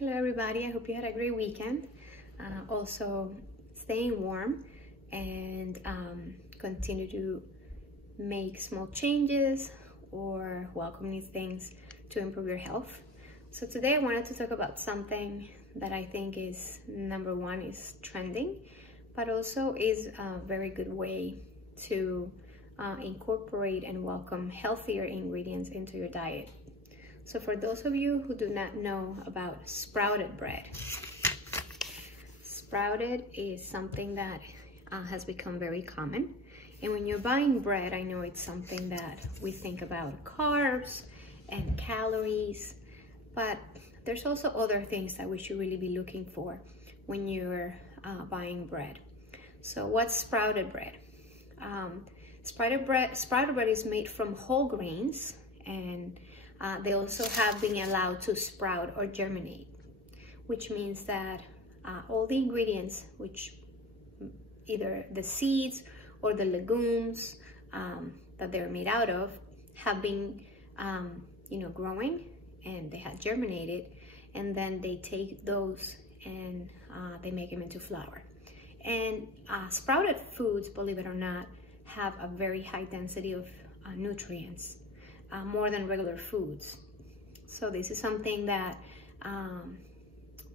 Hello everybody, I hope you had a great weekend. Also staying warm and continue to make small changes or welcome new things to improve your health. So today I wanted to talk about something that I think is number one, is trending, but also is a very good way to incorporate and welcome healthier ingredients into your diet. So for those of you who do not know about sprouted bread, sprouted is something that has become very common. And when you're buying bread, I know it's something that we think about carbs and calories, but there's also other things that we should really be looking for when you're buying bread. So what's sprouted bread? Sprouted bread is made from whole grains, and they also have been allowed to sprout or germinate, which means that all the ingredients, which either the seeds or the legumes that they're made out of, have been growing, and they have germinated, and then they take those and they make them into flour. And sprouted foods, believe it or not, have a very high density of nutrients, more than regular foods. So this is something that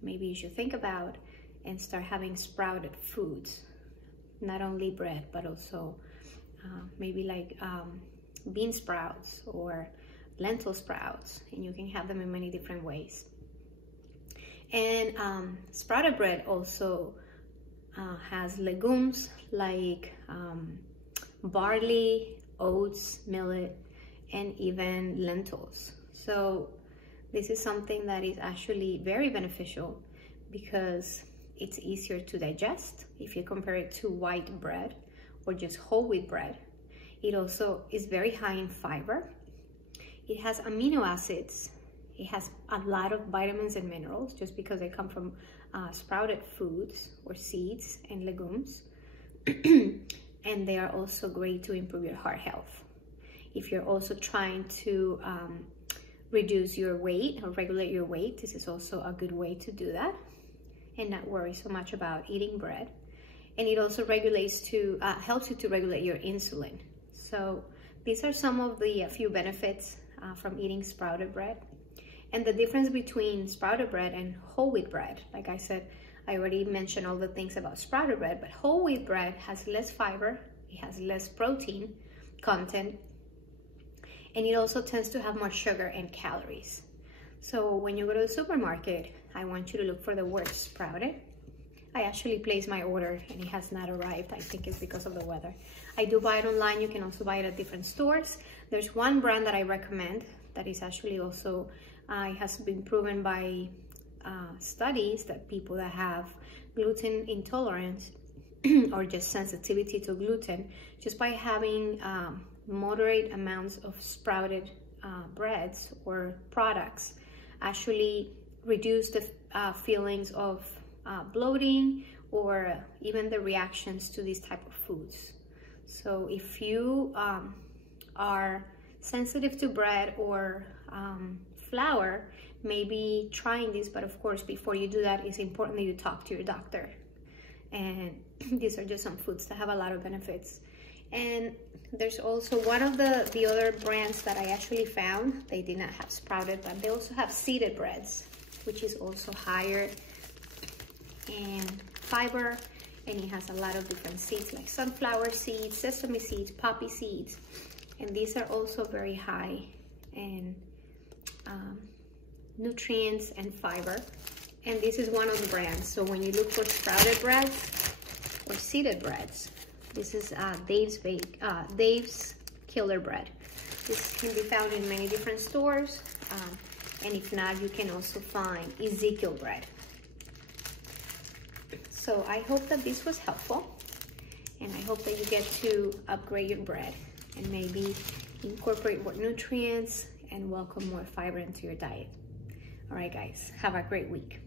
maybe you should think about and start having sprouted foods, not only bread, but also maybe like bean sprouts or lentil sprouts, and you can have them in many different ways. And sprouted bread also has legumes like barley, oats, millet, and even lentils. So this is something that is actually very beneficial because it's easier to digest if you compare it to white bread or just whole wheat bread. It also is very high in fiber. It has amino acids. It has a lot of vitamins and minerals just because they come from sprouted foods or seeds and legumes. And they are also great to improve your heart health. If you're also trying to reduce your weight or regulate your weight, this is also a good way to do that and not worry so much about eating bread. And it also helps you to regulate your insulin. So these are some of the few benefits from eating sprouted bread. And the difference between sprouted bread and whole wheat bread, like I said, I already mentioned all the things about sprouted bread, but whole wheat bread has less fiber, it has less protein content, and it also tends to have more sugar and calories. So when you go to the supermarket, I want you to look for the word sprouted. I actually placed my order and it has not arrived. I think it's because of the weather. I do buy it online. You can also buy it at different stores. There's one brand that I recommend that is actually also, it has been proven by studies that people that have gluten intolerance or just sensitivity to gluten, just by having moderate amounts of sprouted breads or products, actually reduce the feelings of bloating or even the reactions to these type of foods. So if you are sensitive to bread or flour, maybe trying this, but of course before you do that, it's important that you talk to your doctor. And these are just some foods that have a lot of benefits. And there's also one of the other brands that I actually found, they did not have sprouted, but they also have seeded breads, which is also higher in fiber, and it has a lot of different seeds like sunflower seeds, sesame seeds, poppy seeds, and these are also very high in nutrients and fiber. And this is one of the brands. So when you look for sprouted breads or seeded breads, this is Dave's Killer Bread. This can be found in many different stores, and if not, you can also find Ezekiel bread. So I hope that this was helpful, and I hope that you get to upgrade your bread and maybe incorporate more nutrients and welcome more fiber into your diet. All right, guys, have a great week.